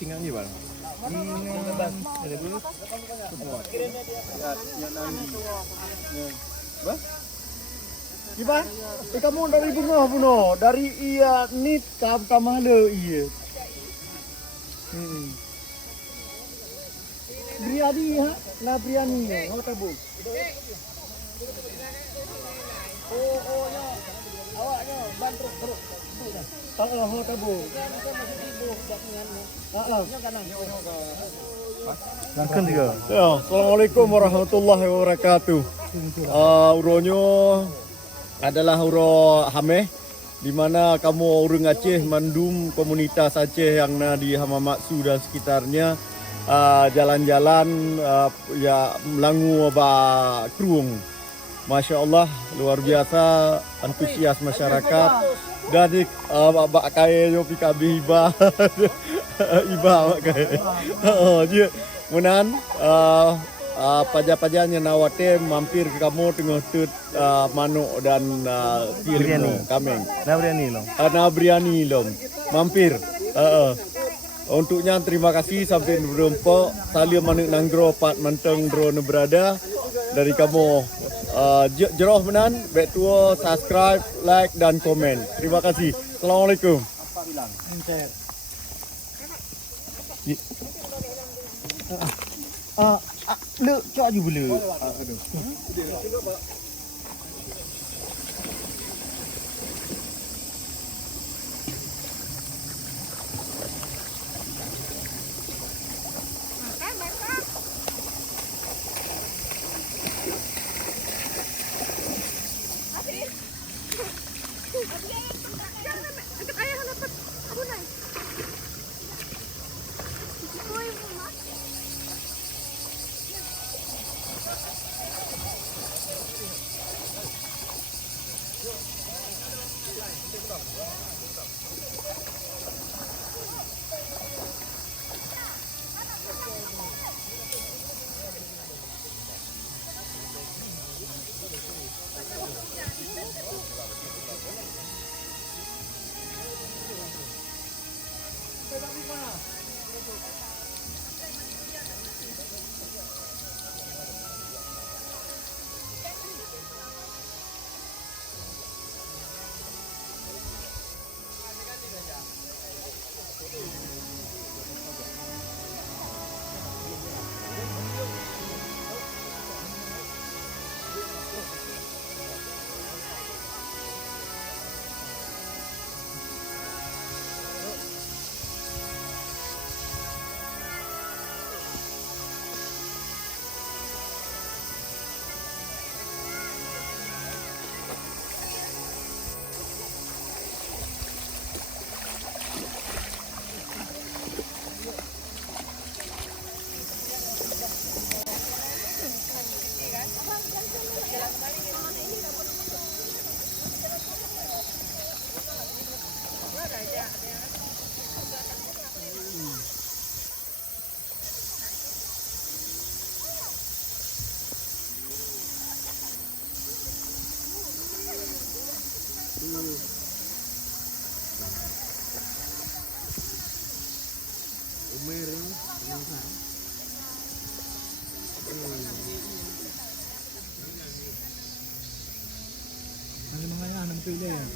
Tinggal ni bang. Ada dulu. Iba, kamu dari bunga puno, dari iya nit kamala iya. Biryani ha, na biryani ya, ngau tabu. Oh ya, awaknya bantu terus. Allah ngau tabu. Makan juga. Ya, assalamualaikum warahmatullahi wabarakatuh. Uronyo adalah uro Hameh, di mana kamu orang Aceh mandum komunitas Aceh yang di Hamamatsu dan sekitarnya jalan-jalan ya melangu ba Kruung. Masya Allah, luar biasa antusias masyarakat dan bak kaya yo PKB iba iba kaya. Dia menan pajak-pajaknya nawate mampir ke kamu tengah tut manuk dan biryani kameng. Na biryani lom. Mampir. Untuknya terima kasih sampai berjumpa. Salia manuk nanggro pat manteng drone berada dari kamu. Jeroh menan, baik tua, subscribe, like dan komen. Terima kasih. Assalamualaikum. Lựa cho dù lựa. Ang mga yan, ang pila yan.